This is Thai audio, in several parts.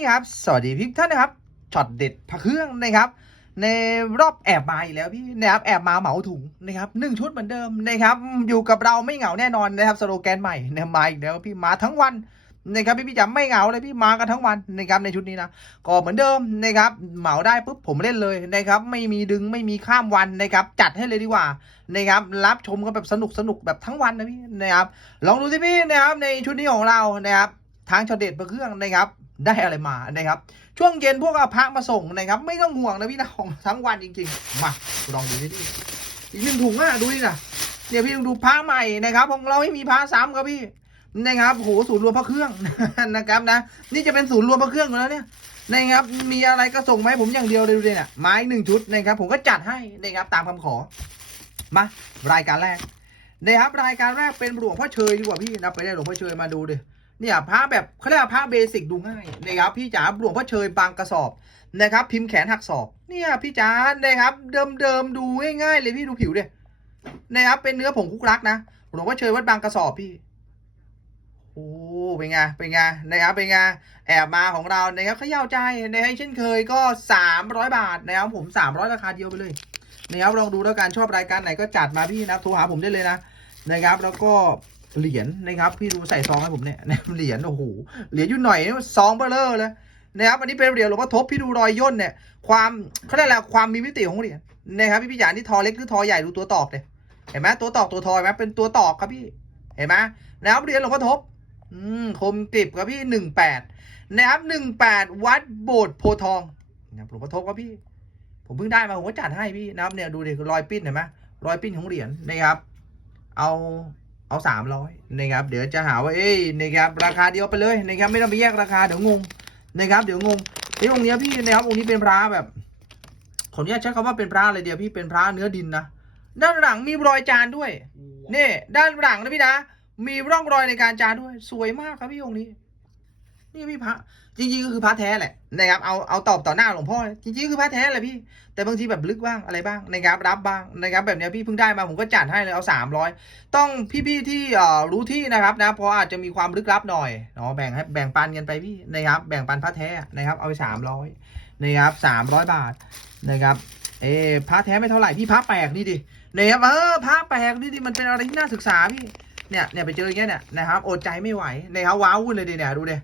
นี่ครับ สวัสดีพี่ท่านนะครับช็อตเด็ดพระเครื่องนะครับ ในรอบแอบมาอีกแล้วพี่นะครับแอบมาเหมาถุงนะครับหนึ่งชุดเหมือนเดิมนะครับ อยู่กับเราไม่เหงาแน่นอนนะครับสโลแกนใหม่นี่ยมาอีกแล้วพี่มาทั้งวันนะครับพี่พี่จ๋าไม่เหงาเลยพี่มากันทั้งวันนะครับในชุดนี้นะก็เหมือนเดิมนะครับเหมาได้ปุ๊บผมเล่นเลยนะครับไม่มีดึงไม่มีข้ามวันนะครับจัดให้เลยดีกว่านะครับรับชมกันแบบสนุกสนุกแบบทั้งวันนะพี่นะครับลองดูสิพี่นะครับในชุดนี้ของเรานะครับทางชอเด็ดพระเครื่องนะครับ ได้อะไรมานะครับ ช่วงเย็นพวกอาพระมาส่งนะครับ ไม่ต้องห่วงนะพี่นะของทั้งวันจริงๆ มาลองดูดิพี่อีกหนึ่งถุงอะดูดินะเนี่ยพี่ลองดูพระใหม่นะครับของเราไม่มีพระซ้ำครับพี่นะครับโหศูนย์รวมพระเครื่องนะครับนะนี่จะเป็นศูนย์รวมพระเครื่องแล้วเนี่ยนะครับมีอะไรก็ส่งมาให้ผมอย่างเดียวเลยดูดิเนี่ยไม้หนึ่งชุดนะครับผมก็จัดให้นะครับตามคำขอมารายการแรกนะครับรายการแรกเป็นหลวงพ่อเชยดีกว่าพี่นะไปได้หลวงพ่อเชยมาดูดิ เนี่ยพระแบบเขาเรียกว่าพระเบสิกดูง่ายนะครับพี่จ๋าหลวงพ่อเชยบางกระสอบนะครับ พิมพ์แขนหักศอกเนี่ยพี่จ๋านะครับ เดิมเดิมดูง่ายๆเลยพี่ดูผิวดินะครับเป็นเนื้อผงคุกรักนะหลวงพ่อเชยวัดบางกระสอบพี่โอ้เป็นไงเป็นไงนะครับเป็นไงแอบมาของเรานะครับเขย่าใจนะครับเช่นเคยก็ 300 บาทนะครับผม 300 ราคาเดียวไปเลยนะครับลองดูแล้วกันชอบรายการไหนก็จัดมาพี่นะโทรหาผมได้เลยนะนะครับแล้วก็ เหรียญนะครับพี่ดูใส่ซองให้ผมเนี่ยเหรียญโอ้โหเหรียญอยู่หน่อยซองเบลเลอร์เลยนะครับอันนี้เป็นเหรียญหลวงพ่อทบพี่ดูรอยย่นเนี่ยความเขาเรียกอะไรความมีมิติของเหรียญนะครับพี่พี่หยานที่ทอเล็กหรือทอใหญ่ดูตัวตอกเนี่ยเห็นไหมตัวตอกตัวทอยไหมเป็นตัวตอกครับพี่เห็นไหมนะครับเหรียญหลวงพ่อทบอืมคมกริบครับพี่หนึ่งแปดนะครับหนึ่งแปดวัดโบสถ์โพทองนะครับหลวงพ่อทบครับพี่ผมเพิ่งได้มาผมก็จัดให้พี่นะครับเนี่ยดูดิรอยปิ้นเห็นไหมรอยปิ้นของเหรียญนะครับ เอา เอาสามร้อยนะครับ เดี๋ยวจะหาว่าเอ้ยนะครับราคาเดียวไปเลยนะครับไม่ต้องไปแยกราคาเดี๋ยวงงนะครับเดี๋ยวงงไอ้องค์เนี้ยพี่นะครับองค์นี้เป็นพระแบบขออนุญาตใช้คำว่าเป็นพระอะไรเดียวพี่เป็นพระเนื้อดินนะด้านหลังมีรอยจานด้วยนี่ด้านหลังนะพี่นะมีร่องรอยในการจานด้วย สวยมากครับพี่องค์นี้ นี่พี่พระ จริงๆก็คือพระแท้แหละนะครับเอาเอาตอบต่อหน้าหลวงพ่อเลยจริงๆคือพระแท้แหละพี่ แต่บางทีแบบลึกบ้างอะไรบ้างนะครับรับบ้างนะครับแบบเนี้ยพี่เพิ่งได้มาผมก็จัดให้เลยเอาสามร้อยต้องพี่ๆที่รู้ที่นะครับนะเพราะอาจจะมีความลึกลับหน่อยเนาะแบ่งให้แบ่งปันกันไปพี่นะครับแบ่งปันพระแท้นะครับเอาไปสามร้อยนะครับสามร้อยบาทนะครับเออพระแท้ไม่เท่าไหร่พี่พระแปลกนี่ดินะครับเออพระแปลกนี่ดิมันเป็นอะไรที่น่าศึกษาพี่เนี่ยเนี่ยไปเจออย่างเงี้ยเนี่ยนะครับอดใจไม่ไหวนะครับว้าวุ่นเลยดิเนี่ยดูดิ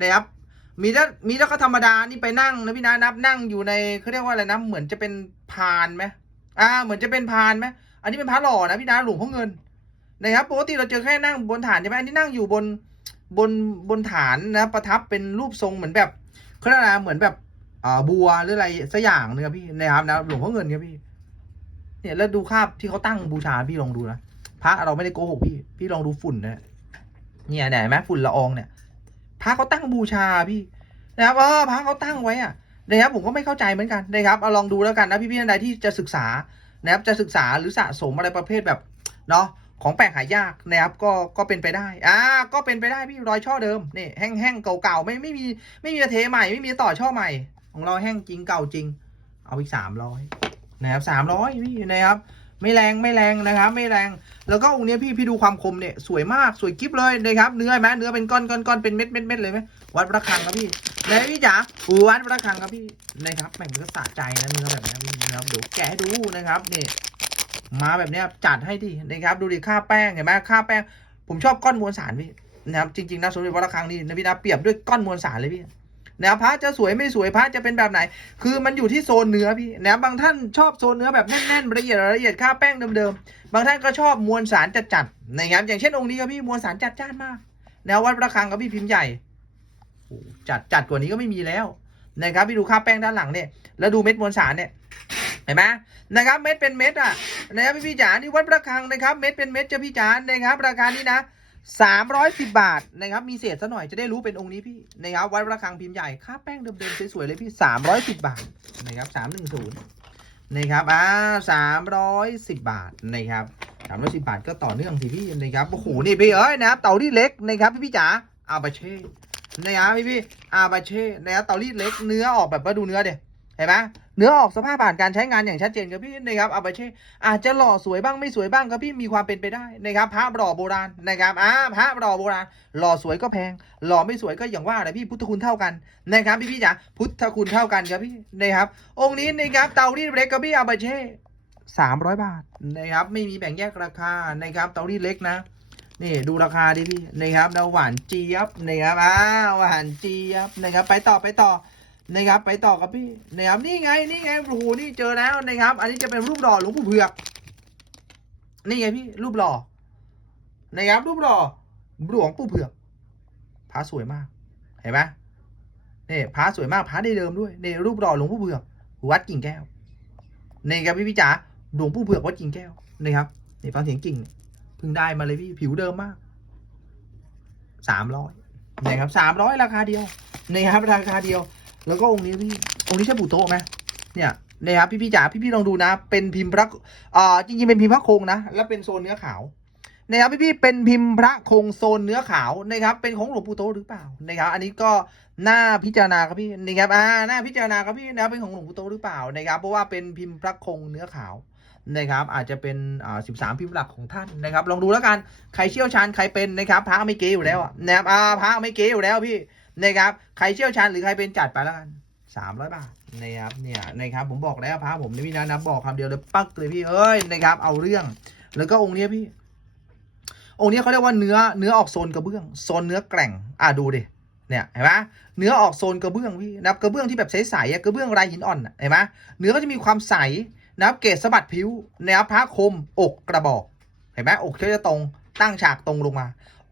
นะครับ มีแล้วมีแล้วก็ธรรมดานี่ไปนั่งนะพี่นะนับนั่งอยู่ในเขาเรียกว่าอะไรนะเหมือนจะเป็นพานไหมอ่า เหมือนจะเป็นพานไหมอันนี้เป็นพระหล่อนะพี่นะหลวงพ่อเงินนะครับปกติเราเจอแค่นั่งบนฐานใช่ไหมอันนี้นั่งอยู่บนบนบนฐานนะประทับเป็นรูปทรงเหมือนแบบเขาเรียกอะไรเหมือนแบบอ่าบัวหรืออะไรสักอย่างนึงครับพี่นะครับนะหลวงพ่อเงินครับพี่เนี่ยแล้วดูภาพที่เขาตั้งบูชาพี่ลองดูนะพระเราไม่ได้โกหกพี่ พี่ลองดูฝุ่นนะเนี่ยเนี่ยเห็นไหมฝุ่นละอองเนี่ย พระเขาตั้งบูชาพี่นะครับเออพระเขาตั้งไว้อะนะครับผมก็ไม่เข้าใจเหมือนกันนะครับเอาลองดูแล้วกันนะพี่ๆท่านใดที่จะศึกษานะครับจะศึกษาหรือสะสมอะไรประเภทแบบเนาะของแปลกหายากนะครับก็ก็เป็นไปได้อ่าก็เป็นไปได้พี่รอยช่อเดิมนี่แห้งๆเก่าๆไม่ไม่มีไม่มีเทใหม่ไม่มีต่อช่อใหม่ ของเราแห้งจริงเก่าจริง เอาอีกสามร้อยนะครับสามร้อยพี่นะครับ ไม่แรงไม่แรงนะครับ ไม่แรง แล้วก็องค์นี้พี่พี่ดูความคมเนี่ยสวยมากสวยกิ๊บเลยนะครับเนื้อไหมเนื้อเป็นก้อนก้อนก้อนเป็นเม็ดเม็ดเม็ดเลยไหมวัดประคังครับพี่ไหนพี่จ๋าวัดประคังครับพี่นะครับแม่งมันก็สะใจนะเนื้อแบบนี้นะครับเดี๋ยวแกะให้ดูนะครับเนี่ยมาแบบนี้จัดให้ดินะครับดูดิค่าแป้งเห็นไหมค่าแป้ง ผมชอบก้อนมวลสารพี่นะครับจริงๆนะสมเด็จวัดระฆังนี่นะพี่นะเปรียบด้วยก้อนมวลสารเลยพี่ นะพระจะสวยไม่สวยพระจะเป็นแบบไหน คือมันอยู่ที่โซนเนื้อพี่นะบางท่านชอบโซนเนื้อแบบแน่นๆละเอียดละเอียดค่าแป้งเดิมๆบางท่านก็ชอบมวลสารจัดๆนะครับอย่างเช่นองค์นี้ครับพี่มวลสารจัดจ้านมากแนววัดระฆังครับพี่พิมพ์ใหญ่จัดจัดกว่านี้ก็ไม่มีแล้วนะครับพี่ดูค่าแป้งด้านหลังเนี่ยแล้วดูเม็ดมวลสารเนี่ยเห็นไหมนะครับเม็ดเป็นเม็ดอะนะครับพี่พี่จ๋านี่วัดระฆังนะครับ เม็ดเป็นเม็ดจะพี่จ๋านะครับราคานี้นะ สามร้อยสิบบาทนะครับ มีเศษซะหน่อยจะได้รู้เป็นองค์นี้พี่นะครับวัดระฆังพิมพ์ใหญ่ ค่าแป้งเดิมๆสวยๆเลยพี่สามร้อยสิบบาทนะครับสามหนึ่งศูนย์นะครับอ่าสามร้อยสิบบาทนะครับสามร้อยสิบบาทก็ต่อเนื่องสิพี่นะครับโอ้โหนี่พี่เอ้ยนะครับเตารีดเล็กนะครับพี่พี่จ๋าอาบาเช่นะครับพี่พี่อาบาเช่นะครับเตารีดเล็กเนื้อออกแบบว่าดูเนื้อเดีย เห็นไหมเนื้อออกสภาพผ่านการใช้งานอย่างชัดเจนครับพี่นะครับอาบาเช่อาจจะหล่อสวยบ้างไม่สวยบ้างครับพี่มีความเป็นไปได้นะครับพระหล่อโบราณนะครับอ่าพระหล่อโบราณหล่อสวยก็แพง หล่อไม่สวยก็อย่างว่าแหละพี่พุทธคุณเท่ากันนะครับพี่พี่จ๋าพุทธคุณเท่ากันครับพี่นะครับองค์นี้นะครับเตารีดเล็กครับพี่อาบาเช่สามร้อยบาทนะครับไม่มีแบ่งแยกราคานะครับเตารีดเล็กนะนี่ดูราคาดิพี่นะครับแล้วหวานเจี๊ยบนะครับอ่าหวานเจี๊ยบนะครับไปต่อไปต่อ นะครับไปต่อกับพี่นะครับนี่ไงนี่ไงโอ้โหนี่เจอแล้วนะครับ อันนี้จะเป็นรูปหล่อหลวงปู่เผือก นี่ไงพี่รูปหล่อนะครับรูปหล่อหลวงปู่เผือกพระสวยมาก เห็นไหมนี่พระสวยมากพระได้เดิมด้วยนี่รูปหล่อหลวงปู่เผือกวัดกิ่งแก้วนี่ครับพี่พี่จ๋าหลวงปู่เผือกวัดกิ่งแก้วนะครับนี่ฟังเสียงกิ่งเพิ่งได้มาเลยพี่ผิวเดิมมากสามร้อยนะครับสามร้อยราคาเดียวนะครับราคาเดียว แล้วก็องค์นี้พี่ องค์นี้ใช่ปู่โตะไหมเนี่ยนะครับพี่พี่จ๋าพี่พี่ลองดูนะ เป็นพิมพ์พระอ่าจริงๆเป็นพิมพ์พระโคงนะ แล้วเป็นโซนเนื้อขาวนะครับพี่พี่เป็นพิมพ์พระโคงโซนเนื้อขาวนะครับเป็นของหลวงปู่โตหรือเปล่านะครับอันนี้ก็น่าพิจารณาครับพี่นะครับอ่าน่าพิจารณาครับพี่นะครับเป็นของหลวงปู่โตหรือเปล่านะครับ เพราะว่าเป็นพิมพ์พระโคงเนื้อขาวนะครับอาจจะเป็นอ่าสิบสามพิมพ์หลักของท่านนะครับ ลองดูแล้วกันใครเชี่ยวชาญใครเป็นนะครับพระไม่เก๋อยู่แล้วนะครับอ่าพระไม่เก๋อยู่แล้วพี่ นะครับ ใครเชี่ยวชาญหรือใครเป็นจัดไปแล้วกันสามร้อยบาทนะครับเนี่ยนะครับผมบอกแล้วพระผมนี่พี่นะนับบอกคำเดียวเลยปักเลยพี่เอ้ยนะครับเอาเรื่อง แล้วก็องค์นี้พี่ องค์นี้เขาเรียกว่าเนื้อเนื้อออกโซนกระเบื้องโซนเนื้อแกร่งอะดูดิเนี่ยเห็นไหมเนื้อออกโซนกระเบื้องพี่นะกระเบื้องที่แบบใสๆกระเบื้องลายหินอ่อนเห็นไหมเนื้อก็จะมีความใสนะครับเกศสะบัดผิวนะครับพระคมอกกระบอกเห็นไหมอกเขาจะตรงตั้งฉากตรงลงมา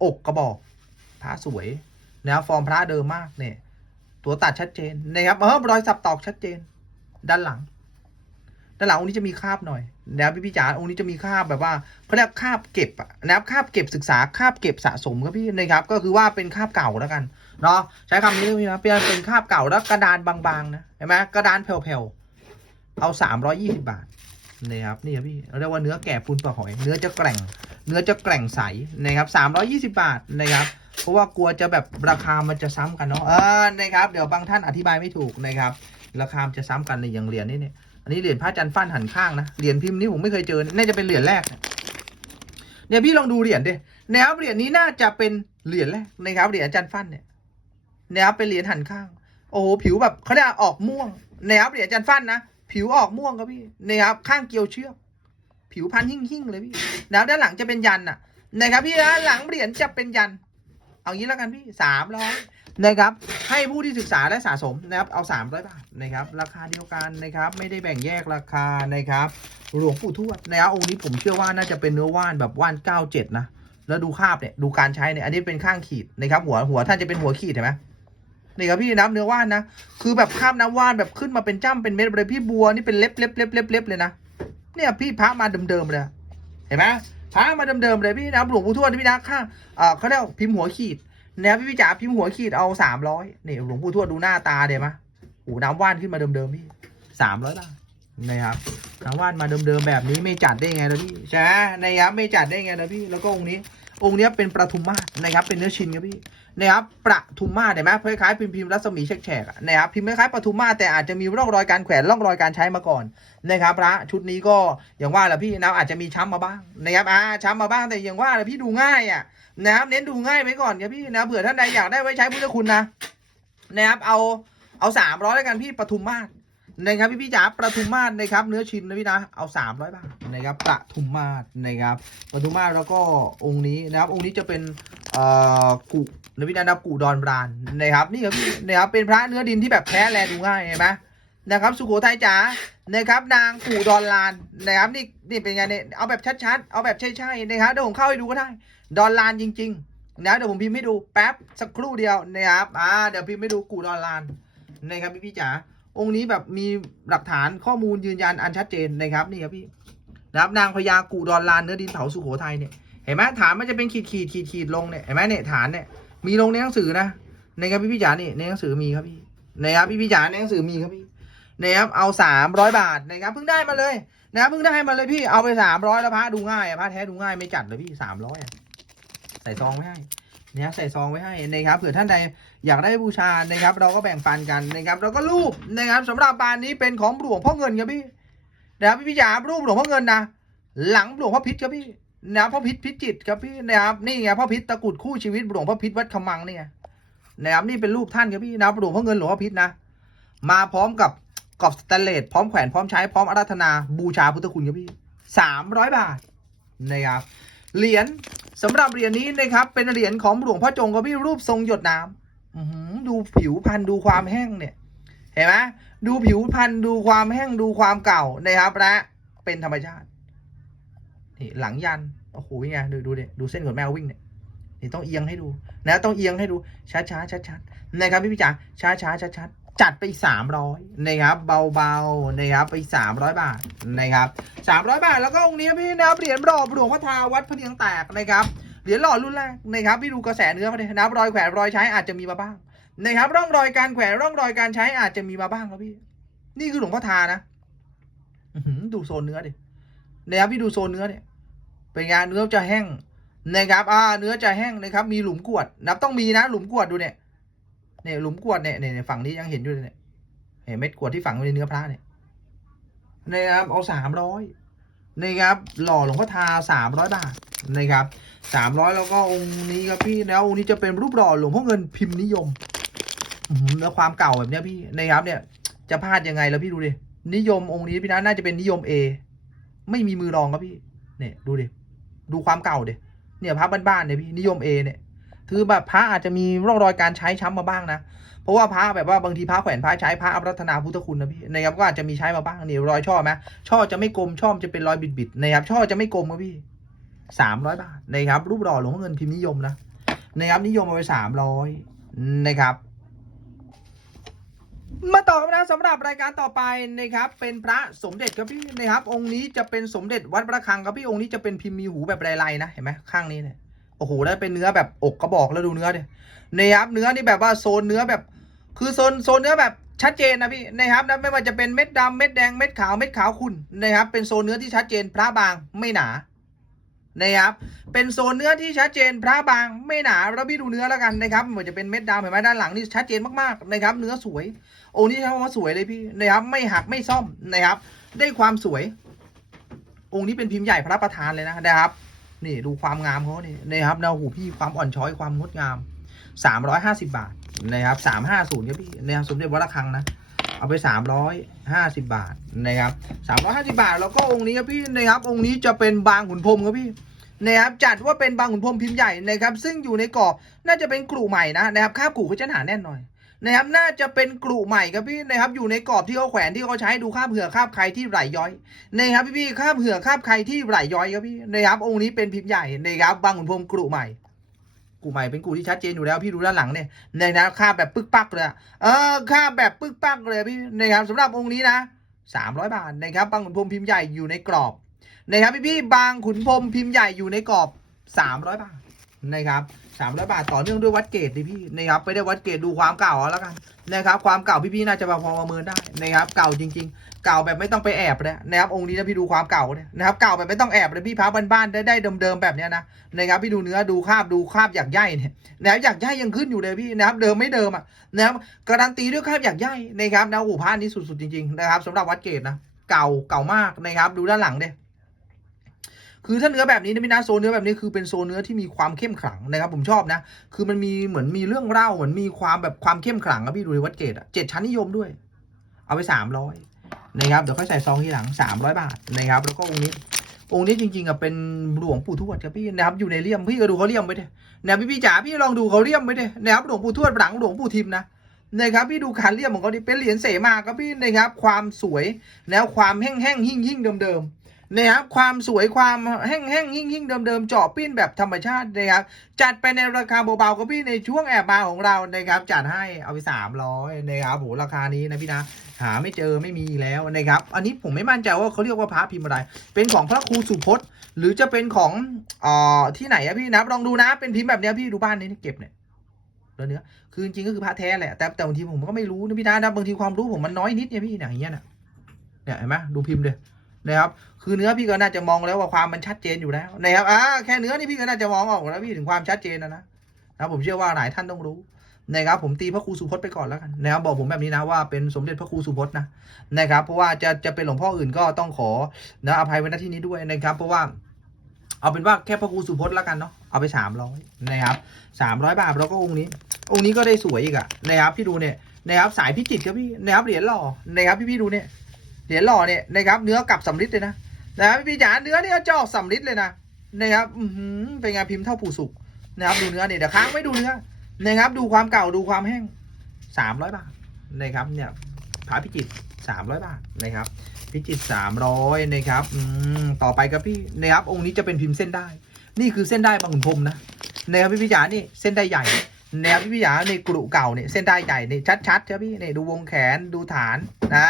อกกระบอกพระสวย นะครับฟอร์มพระเดิมมากเนี่ยตัวตัดชัดเจนนะครับเออรอยสับตอกชัดเจน ด้านหลัง ด้านหลังองค์นี้จะมีคาบหน่อยนะครับพี่พี่จ๋าองค์นี้จะมีคาบแบบว่าเขาเรียกคาบเก็บอะนะครับคาบเก็บศึกษาคาบเก็บสะสมครับพี่นะครับก็คือว่าเป็นคาบเก่าแล้วกันเนาะใช้คำนี้เลยพี่นะเป็นเป็นคาบเก่าแล้วกระดานบางๆนะเห็นไหมกระดานแผ่วๆเอาสามร้อยี่สิบาทนี่ครับนี่ครับพี่เรียกว่าเนื้อแก่ปูนปลาหอย เนื้อจะแกร่ง เนื้อจะแกร่งใสนะครับสามร้อยี่สิบาทนะครับ เพราะว่ากลัวจะแบบราคามันจะซ้ำกันเนาะเออนะครับ เดี๋ยวบางท่านอธิบายไม่ถูกนะครับ ราคามจะซ้ำกันในอย่างเหรียญนี่เนี่ยอันนี้เหรียญพระจันทร์ฟันหันข้างนะเหรียญพิมพ์นี้ผมไม่เคยเจอน่าจะเป็นเหรียญแรกเนี่ยพี่ลองดูเหรียญดินะครับเหรียญนี้น่าจะเป็นเหรียญแรกนะครับเหรียญอาจารย์ฟันเนี่ยนะครับเป็นเหรียญหันข้าง โอ้โหผิวแบบเขาเรียกออกม่วงนะครับเหรียญอาจารย์ฟันนะผิวออกม่วงครับพี่นะครับข้างเกลียวเชือกผิวพันหิ่งหิ่งๆเลยพี่แล้วด้านหลังจะเป็นยันน่ะนะครับพี่ด้านหลังเหรียญจะเป็นยัน เอางี้แล้วกันพี่สามร้อยนะครับ ให้ผู้ที่ศึกษาและสะสมนะครับ เอาสามร้อยบาทนะครับ ราคาเดียวกันนะครับ ไม่ได้แบ่งแยกราคานะครับ หลวงปู่ทวดนะครับองค์นี้ผมเชื่อว่าน่าจะเป็นเนื้อว่านแบบว่านเก้าเจ็ดนะ แล้วดูคาบเนี่ย ดูการใช้เนี่ย อันนี้เป็นข้างขีดนะครับ หัวหัวท่านจะเป็นหัวขีดเห็นไหมนี่ครับพี่น้ำเนื้อว่านนะ คือแบบคาบน้ำว่านแบบขึ้นมาเป็นจ้ำเป็นเม็ดเลยพี่บัวนี่เป็นเล็บเล็บเล็บเล็บเล็บเลยนะ เนี่ยพี่พระมาเดิมๆเลย ห็นไหมพระมาเดิมๆเลยพี่นะหลวงปู่ทวดพี่นะข้างเขาเรียกพิมพ์หัวขีดนะครับพี่พี่จ๋าพิมพ์หัวขีดเอาสามร้อยนี่หลวงปู่ทวดดูหน้าตาเดี๋ยวมะโอ้น้ำว่านขึ้นมาเดิมๆพี่สามร้อยบาทนะครับน้ำว่านมาเดิมๆแบบนี้ไม่จัดได้ไงล่ะพี่ใช่ไหมนะครับไม่จัดได้ไงนะพี่แล้วก็องค์นี้ องค์นี้เป็นประทุมมาศนะครับเป็นเนื้อชินครับพี่ นะครับประทุมมาศเห็นไหมคล้ายๆพิมพ์พิมพ์รัศมีแฉกๆนะครับพิมพ์คล้ายๆประทุมมาศแต่อาจจะมีร่องรอยการแขวนร่องรอยการใช้มาก่อนนะครับพระชุดนี้ก็อย่างว่าแหละพี่นะอาจจะมีช้ำมาบ้างนะครับอ่าช้ำมาบ้างแต่อย่างว่าแหละพี่ดูง่ายอะนะครับเน้นดูง่ายไว้ก่อนครับพี่นะเผื่อท่านใดอยากได้ไว้ใช้พุทธคุณนะนะครับเอาเอาสามร้อยแล้วกันพี่ปทุมมาศ นะครับพี่พี่จ๋าประทุมมาศนะครับเนื้อชินนะพี่นะเอาสามร้อยบาทนะครับประทุมมาศนะครับประทุมมาศแล้วก็องค์นี้นะครับองค์นี้จะเป็นเอ่อกุนะพี่นะครับกุดอนบรานนะครับนี่ครับนะครับเป็นพระเนื้อดินที่แบบแท้แลดูง่ายเห็นไหมนะครับสุโขทัยจ๋านะครับนางกุดอนลานนะครับนี่นี่เป็นไงเนี่ยเอาแบบชัดๆเอาแบบใช่ๆนะครับเดี๋ยวผมเข้าให้ดูก็ได้ดอนลานจริงๆนะเดี๋ยวผมพิมพ์ให้ดูแป๊บสักครู่เดียวนะครับอ่าเดี๋ยวพิมพ์ให้ดูกุดอนลานนะครับพี่พี่จ๋า องค์นี้แบบมีหลักฐานข้อมูลยืนยันอันชัดเจนนะครับนี่ครับพี่นะครับนางพญากูดอนลานเนื้อดินเผาสุโขทัยเนี่ยเห็นไหมฐานมันจะเป็นขีดขีดขีดขีดลงเนี่ยเห็นไหมเนี่ยฐานเนี่ยมีลงในหนังสือนะนะครับพี่พี่จ๋านี่ในหนังสือมีครับพี่นะครับพี่พี่จ๋าในหนังสือมีครับพี่นะครับเอาสามร้อยบาทนะครับเพิ่งได้มาเลยนะครับเพิ่งได้มาเลยพี่เอาไปสามร้อยแล้วพระดูง่ายอะพระแท้ดูง่ายไม่จัดเลยพี่สามร้อยใส่ซองไม่ให้ นี่ยใส่ซองไว้ให้นะครับเผื่อท่านใดอยากได้บูชานะครับ เราก็แบ่งปันกันนะครับแล้วก็รูปนะครับสำหรับบานนี้เป็นของหลวงพ่อเงินครับพี่นะครับพี่พี่จ๋ารูปหลวงพ่อเงินนะหลังหลวงพ่อพิษครับพี่นะพ่อพิษพิจิตครับพี่นะครับนี่ไงพ่อพิษตะกุดคู่ชีวิตหลวงพ่อพิษวัดขมังนี่ไงนะครับนี่เป็นรูปท่านครับพี่นะหลวงพ่อเงินหลวงพ่อพิษนะ มาพร้อมกับกรอบสแตนเลสพร้อมแขวนพร้อมใช้พร้อมอาราธนาบูชาพุทธคุณครับพี่สามร้อยบาทนะครับ เหรียญสำหรับเหรียญนี้นะครับ เป็นเหรียญของหลวงพ่อจงครับพี่รูปทรงหยดน้ำอื้อหือดูผิวพันธุ์ดูความแห้งเนี่ยเห็นไหมดูผิวพันธุ์ดูความแห้งดูความเก่านะครับและเป็นธรรมชาตินี่หลังยันโอ้โหไงดูดูเนี่ยดูเส้นขนแมววิ่งเนี่ยนี่ต้องเอียงให้ดูนะต้องเอียงให้ดูช้าช้าชัดชัดนะครับพี่พี่จ๋าช้าช้าชัดชัด จัดไปสามร้อยนะครับ เบาๆนะครับไปสามร้อยบาทนะครับสามร้อยบาทแล้วก็องค์นี้พี่นะครับเหรียญหล่อหลวงพ่อทาวัดพระเนียงแตกนะครับเหรียญหล่อรุ่นแรกนะครับพี่ดูกระแสเนื้อมาเลยนะครับรอยแขวนรอยใช้อาจจะมีมาบ้างนะครับ ร่องรอยการแขวนร่องรอยการใช้อาจจะมีมาบ้างครับพี่ นี่คือหลวงพ่อทานะดูโซนเนื้อดินะครับพี่ดูโซนเนื้อเนี่ยเป็นไงเนื้อจะแห้งนะครับ อ่า เนื้อจะแห้งนะครับ มีหลุมกวดนับต้องมีนะ หลุมกวดดูเนี่ย เนี่ยหลุมกวดเนี่ยเนี่ยเนี่ยฝั่งนี้ยังเห็นอยู่เลยเนี่ยเห็นเม็ดกวดที่ฝังไว้ในเนื้อพระเนี่ยนะครับเอาสามร้อยนะครับ หล่อหลวงพ่อทาสามร้อยบาทนะครับสามร้อยแล้วก็องค์นี้ครับพี่แล้วองค์นี้จะเป็นรูปหล่อหลวงพ่อเงินพิมพ์นิยมอื้อหือแล้วความเก่าแบบเนี้ยพี่นะครับเนี่ยจะพลาดยังไงแล้วพี่ดูดินิยมองค์นี้พี่นะน่าจะเป็นนิยมเอไม่มีมือรองครับพี่เนี่ยดูดิดูความเก่าเดิเนี่ยพระบ้านๆเนี่ยพี่นิยมเอเนี่ย คือแบบพระอาจจะมีร่องรอยการใช้ช้ำมาบ้างนะ เพราะว่าพระแบบว่าบางทีพระแขวนพระใช้พระอัปรัตนาพุทธคุณนะพี่นะครับก็อาจจะมีใช้มาบ้างนี่รอยช่อไหมช่อจะไม่กลมช่อจะเป็นรอยบิดๆนะครับช่อจะไม่กลมครับพี่สามร้อยบาทนะครับรูปหล่อหลวงพ่อเงินพิมพ์นิยมนะนะครับนิยมเอาไปสามร้อยนะครับมาต่อกันนะสำหรับรายการต่อไปนะครับ เป็นพระสมเด็จครับพี่นะครับ องค์นี้จะเป็นสมเด็จวัดประฆังครับพี่องค์นี้จะเป็นพิมพ์มีหูแบบลายๆนะเห็นไหมข้างนี้เนี่ย อ้โหแล้เป็นเนื้อแบบอกกระบอกแล้วดูเนื้อดินะครับเนื้อนี่แบบว่าโซนเนื้อแบบ คือโซนโซนเนื้อแบบชัดเจนนะพี่นะครับนะไม่ว่าจะเป็นเม็ดดำเม็ดแดงเม็ดขาวเม็ดขาวขุ่นนะครับ เป็นโซนเนื้อที่ชัดเจนพระบางไม่หนานะครับเป็นโซนเนื้อที่ชัดเจนพระบางไม่หนาแล้วพี่ดูเนื้อแล้วกันนะครับไม่ว่าจะเป็นเม็ดดำเห็นไหมด้านหลังนี่ชัดเจนมากๆนะครับเนื้อสวยโอ้นี่ใช้คำว่าสวยเลยพี่นะครับไม่หักไม่ซ่อมนะครับ ได้ความสวย องค์นี้เป็นพิมพ์ใหญ่พระประธานเลยนะนะครับ นี่ดูความงามเขาเนี่ยนะครับนะโอ้โหพี่ความอ่อนช้อยความงดงามสามร้อยห้าสิบาทนะครับสามห้าศูนย์ครับพี่นะครับสมเด็จวัดระฆังนะเอาไปสามร้อยห้าสิบาทนะครับสามร้อยห้าสิบาท แล้วก็องค์นี้ครับพี่นะครับองค์นี้จะเป็นบางขุนพรมครับพี่นะครับจัดว่าเป็นบางขุนพรมพิมพ์ใหญ่นะครับซึ่งอยู่ในกรอบน่าจะเป็นกลุ่ใหม่นะนะครับคาบกลุ่เขาจะหนาแน่นหน่อย นะครับน่าจะเป็นกลุ่มใหม่ครับพี่นะครับอยู่ในกรอบที่เขาแขวนที่เขาใช้ดูคาบเหือกคาบใครที่ไหลย้อยนะครับพี่พี่ๆคาบเหือกคาบใครที่ไหลย้อยครับพี่นะครับองค์นี้เป็นพิมพ์ใหญ่นะครับบางขุนพรมกลุ่มใหม่กลุ่ใหม่เป็นกลุ่ที่ชัดเจนอยู่แล้วพี่ดูด้านหลังเนี่ยนะครับคาบแบบปึกปักเลยเออคาบแบบปึกปักเลยพี่นะครับสำหรับองค์นี้นะสามร้อยบาทนะครับบางขุนพรมพิมพ์ใหญ่อยู่ในกรอบนะครับพี่พี่บางขุนพรมพิมพ์ใหญ่อยู่ในกรอบสามร้อยบาทนะครับ สามร้อยบาทต่อเนื่องด้วยวัดเกตดิพี่นะครับไม่ได้วัดเกตดูความเก่าเอาแล้วกันนะครับ ความเก่าพี่ๆน่าจะพอประเมินได้นะครับ เก่าจริง ๆ เก่าแบบไม่ต้องไปแอบเลยนะครับองค์นี้นะพี่ดูความเก่าเนี่ยนะครับเก่าแบบไม่ต้องแอบเลยพี่พระบ้านๆได้ได้เดิมๆแบบเนี้ยนะนะครับพี่ดูเนื้อดูคราบดูคราบหยักใยเนี่ยนะครับหยักใยยังขึ้นอยู่เลยพี่นะครับเดิมไม่เดิมอะนะครับการันตีด้วยคราบหยักใยนะครับนะโอ้พระนี้สุดๆจริงๆนะครับสำหรับวัดเกตนะเก่าเก่ามากนะครับดูด้านหลังเด้ คือถ้าเนื้อแบบนี้นะพี่นะโซนเนื้อแบบนี้คือเป็นโซนเนื้อที่มีความเข้มขลังนะครับผมชอบนะ คือมันมีเหมือนมีเรื่องเล่าเหมือนมีความแบบความเข้มขลังอะพี่ดูในวัดเกตอะเจ็ดชั้นนิยมด้วย เอาไปสามร้อยนะครับเดี๋ยวค่อยใส่ซองทีหลังสามร้อยบาทนะครับแล้วก็องค์นี้องค์นี้จริงๆอะเป็นหลวงปู่ทวดครับพี่นะครับอยู่ในเลี่ยมพี่ก็ดูเขาเลี่ยมไว้ดินะพี่พี่จ๋าพี่ลองดูเขาเลี่ยมไว้ดินะครับหลวงปู่ทวดหลังหลวงปู่ทิมนะนะครับพี่ดูการเลี่ยมของเขาดิเป็นเหรียญเสมาครับพี่นะครับความสวยแล้วความแห้งๆหิ่งหิ่งๆเดิมๆ นะครับความสวยความแห้งแห้งยิ่งยิ่งเดิมๆเจาะปิ้นแบบธรรมชาตินะครับจัดไปในราคาเบาๆก็พี่ในช่วงแอบมาของเรานะครับจัดให้เอาไปสามร้อยนะครับโหราคานี้นะพี่นะหาไม่เจอไม่มีแล้วนะครับ อันนี้ผมไม่มั่นใจว่าเขาเรียกว่าพระพิมพ์อะไร เป็นของพระครูสุพจน์ หรือจะเป็นของอ่อที่ไหนอะพี่นะลองดูนะเป็นพิมพ์แบบเนี้ยพี่ดูบ้านนี้นี่เก็บเนี่ยแล้วเนื้อคือจริงก็คือพระแท้แหละแต่แต่บางทีผมก็ไม่รู้นะพี่นะบางทีความรู้ผมมันน้อยนิดเนี่ยพี่เนี่ยอย่างเงี้ยน่ะเนี่ยเห็นไหมดูพิมพ์เลย นะครับ คือเนื้อพี่ก็น่าจะมองแล้วว่าความมันชัดเจนอยู่แล้วนะครับอ่าแค่เนื้อนี่พี่ก็น่าจะมองออกแล้วพี่ถึงความชัดเจนนะนะนะผมเชื่อว่าหลายท่านต้องรู้นะครับผมตีพระครูสุพจน์ไปก่อนแล้วกันนะครับบอกผมแบบนี้นะว่าเป็นสมเด็จพระครูสุพจน์นะนะครับเพราะว่าจะจะเป็นหลวงพ่ออื่นก็ต้องขอนะอภัยไว้ณที่นี้ด้วยนะครับ เพราะว่าเอาเป็นว่าแค่พระครูสุพจน์แล้วกันเนาะเอาไปสามร้อยนะครับสามร้อยบาทแล้วก็องค์นี้ องค์นี้ก็ได้สวยอีกอะนะครับพี่ดูเนี่ยนะครับสายพิจิตรครับพี่นะครับเหรียญหล่อนะครับพี่พี่ดูเนี่ย เหรียญหล่อเนี่ยนะครับ เนื้อกลับสำริดเลยนะนะครับพี่จ๋าเนื้อเนี่ยจะออกสำริดเลยนะนะครับอือหือเป็นไงพิมพ์เท่าผู้สุกนะครับดูเนื้อเนี่ยเดี๋ยวค้างไม่ดูเนื้อนะครับ ดูความเก่าดูความแห้งสามร้อยบาทนะครับ เนี่ยผาพิจิตสามร้อยบาทนะครับ พิจิตสามร้อยนะครับอืมต่อไปครับพี่นะครับองค์นี้จะเป็นพิมพ์เส้นได้ นี่คือเส้นได้บางขุนพรมนะนะครับพี่พิจารนี่เส้นได้ใหญ่ แนะครับพี่พิจารนี่กรุเก่าเนี่ยเส้นได้ใหญ่เนี่ยชัดๆใช่พี่นี่ยดูวงแขนดูฐานนะ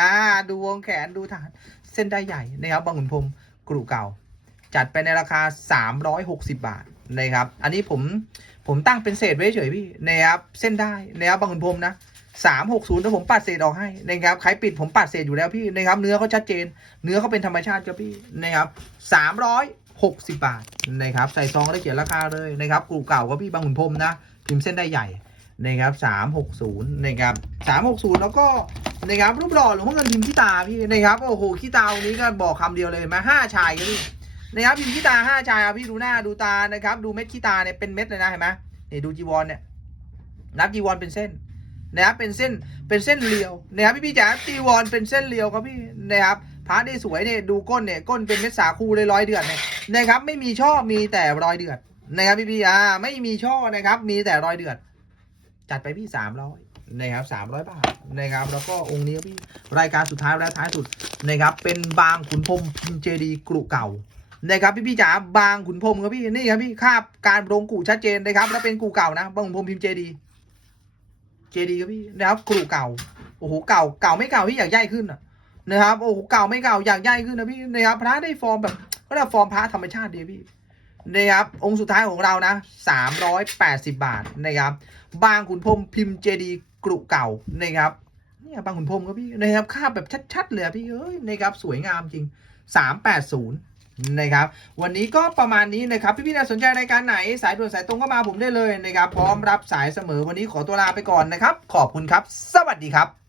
ดูวงแขนดูฐาน เส้นได้ใหญ่นะครับบางขุนพรมกรุเก่า จัดไปในราคา 360 บาทนะครับ อันนี้ผมผมตั้งเป็นเศษไว้เฉยพี่นะครับเส้นได้นะครับบางขุนพรมนะสามหกศูนย์แล้วผมปัดเศษออกให้นะครับใครปิดผมปัดเศษอยู่แล้วพี่นะครับ เนื้อเขาชัดเจน เนื้อเขาเป็นธรรมชาติครับพี่นะครับสามร้อยหกสิบบาทนะครับ ใส่ซองได้เขียนราคาเลยนะครับกลุ่เก่าก็พี่บางขุนพรมนะ พิมพ์เส้นได้ใหญ่นะครับสามหกศูนย์นะครับสามหกศูนย์แล้วก็นะครับรูปหล่อหลวงพ่อเงินพิมพ์ขี้ตาพี่นะครับโอ้โหขี้ตาองค์นี้ก็บอกคำเดียวเลยเห็นไหมาห้าชายครับพี่นะครับพิมพ์ขี้ตาห้าชายอะพี่ดูหน้าดูตานะครับ ดูเม็ดขี้ตาเนี่ยเป็นเม็ดเลยนะเห็นไหมนี่ดูจีวรเนี่ยนับจีวรเป็นเส้นนะครับเป็นเส้นเป็นเส้นเรียวนะครับพี่พี่จ๋าจีวรเป็นเส้นเรียวครับพี่นะครับพระได้สวยเนี่ยดูก้นเนี่ยก้นเป็นเม็ดสาคูเลยร้อยเดือดเนี่ยนะครับไม่มีช่อมีแต่รอยเดือด นะครับพี่พี่อ่าไม่มีช่อนะครับ มีแต่รอยเดือด จัดไปพี่สามร้อยนะครับสามร้อยบาทนะครับ แล้วก็องค์นี้พี่รายการสุดท้ายและท้ายสุดนะครับ เป็นบางขุนพรมพิมเจดีกรุเก่านะครับพี่พี่จ๋าบางขุนพรมครับพี่นี่ครับพี่คาบการลงกูชัดเจนนะครับ แล้วเป็นกูเก่านะบางขุนพรมพิมพ์เจดีเจดีครับพี่นะครับกรุเก่าโอ้โหเก่าเก่าไม่เก่าพี่อยากใหญ่ขึ้นอะนะครับโอ้โหเก่าไม่เก่าอยากใหญ่ขึ้นนะพี่นะครับพระได้ฟอร์มแบบก็ได้ฟอร์มพระธรรมชาติดีพี่ นะครับองค์สุดท้ายของเรานะสามร้อยแปดสิบบาทนะครับบางขุนพรมพิมพ์เจดีกรุเก่านะครับเนี่ยบางขุนพรมครับพี่นะครับค่าแบบชัดๆเลยพี่เอ้ยนะครับสวยงามจริงสามแปดศูนย์นะครับวันนี้ก็ประมาณนี้นะครับพี่ๆน่าสนใจรายการไหนสายด่วนสายตรงก็มาผมได้เลยนะครับพร้อมรับสายเสมอวันนี้ขอตัวลาไปก่อนนะครับ ขอบคุณครับ สวัสดีครับ